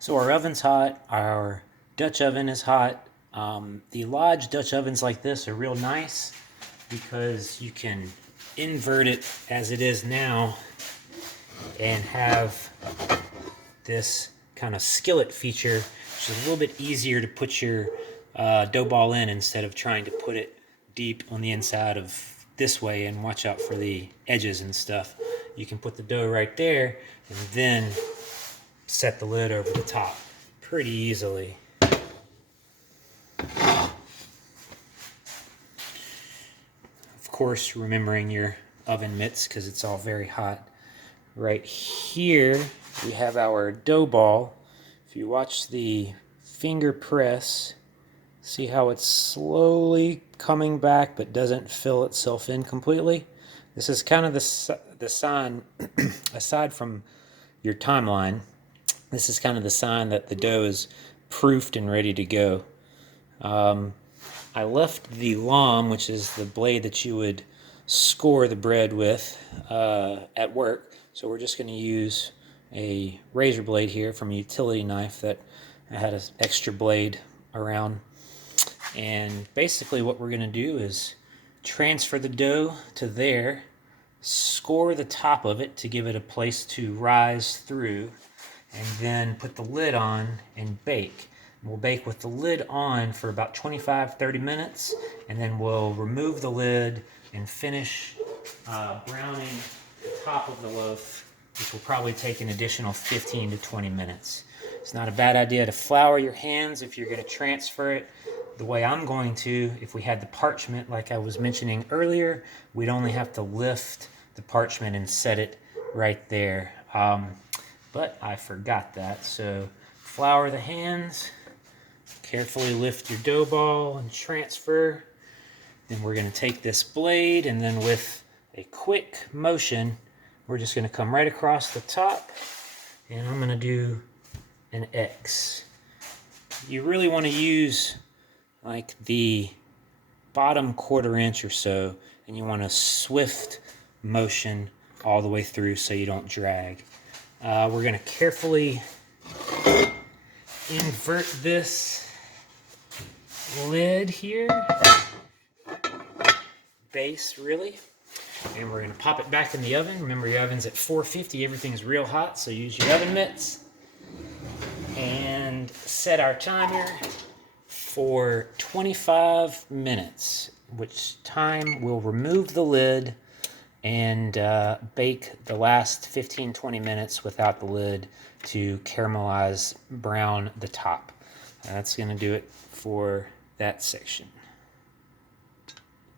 So our oven's hot, our Dutch oven is hot. The Lodge Dutch ovens like this are real nice because you can invert it as it is now and have this kind of skillet feature, which is a little bit easier to put your dough ball in instead of trying to put it deep on the inside of this way and watch out for the edges and stuff. You can put the dough right there and then set the lid over the top pretty easily. Of course, remembering your oven mitts because it's all very hot. Right here we have our dough ball. If you watch the finger press, see how it's slowly coming back but doesn't fill itself in completely? This is kind of the sign, aside from your timeline, this is kind of the sign that the dough is proofed and ready to go. I left the lom, which is the blade that you would score the bread with, at work. So we're just going to use a razor blade here from a utility knife that I had an extra blade around. And basically what we're going to do is transfer the dough to there, score the top of it to give it a place to rise through, and then put the lid on and bake. We'll bake with the lid on for about 25-30 minutes, and then we'll remove the lid and finish browning the top of the loaf, which will probably take an additional 15 to 20 minutes. It's not a bad idea to flour your hands if you're going to transfer it. The way I'm going to, if we had the parchment like I was mentioning earlier, we'd only have to lift the parchment and set it right there. But I forgot that, so flour the hands, carefully lift your dough ball and transfer. Then we're going to take this blade and then with a quick motion, we're just going to come right across the top and I'm going to do an X. You really want to use like the bottom 1/4 inch or so, and you want a swift motion all the way through so you don't drag. We're going to carefully invert this lid here, base really, and we're going to pop it back in the oven. Remember, your oven's at 450, everything's real hot, so use your oven mitts. And set our timer for 25 minutes, which time we'll remove the lid and bake the last 15-20 minutes without the lid to caramelize brown the top. That's going to do it for that section.